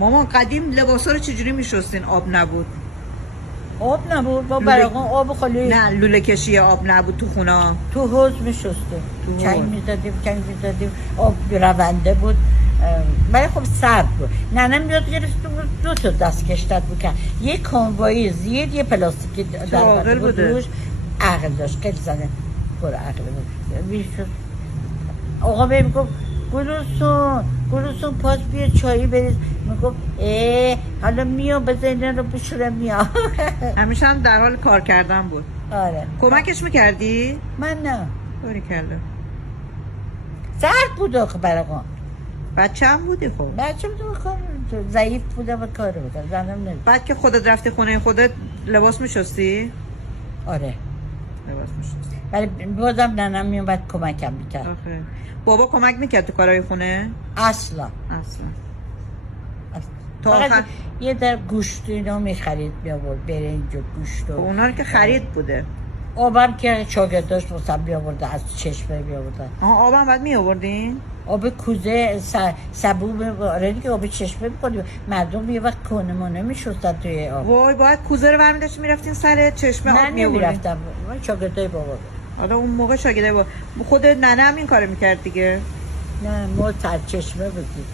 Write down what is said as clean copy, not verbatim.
مامان قدیم لباسا رو چجوری میشستین آب نبود؟ آب نبود با براقون آب خالی. نه لوله کشی آب نبود تو خونه. تو حوض میشستیم، تو چای حوض. میزدیم آب رونده بود. ولی خب سرد بود. ننم بیاد گرفت دو تا دست کشتت بکن، یه کنوایی زیر یه پلاستیکی در بود روش. عقل داشت، خیلی زنه پر عقل بود. آقا بهم میگفت گلوسون پاس بیا چایی بریز. میگفت حالا میام بذار اینا رو بشورم میام. همیشه هم در حال کار کردن بود. آره. کمکش میکردی؟ من نه. باری کرده. سرد بود آخه براقون. بچه هم بودی خب. بچه بودم کار ضعیف بودم و کار بودم زنم نمی. بعد که خودت رفتی خونه خودت لباس میشستی؟ آره. لباس میشستی. ولی بازم ننم میومد کمکم میکرد. آخه بابا کمک میکرد تو کارهای خونه؟ اصلا. تا فقط آخر یه در گوشت اینا میخرید میآورد، برنج و گوشت و اونا رو که خرید بوده. آبم که شاگرداش مثلا میآورده از چشمه میآورده. آبم بعد میآوردین؟ آب کوزه سبوب. آره دیگه آب چشمه می‌خوردیم. مردم یه وقت کنمونه میشستن توی آب. وای باید کوزه رو برمی‌داشتین میرفتین سر چشمه آب میآوردین؟ من نمیرفتم، من شاگردای بابا. حالا اون موقع شاگرده با خود ننه هم این کارو میکرد دیگه. نه ما سر چشمه بودیم.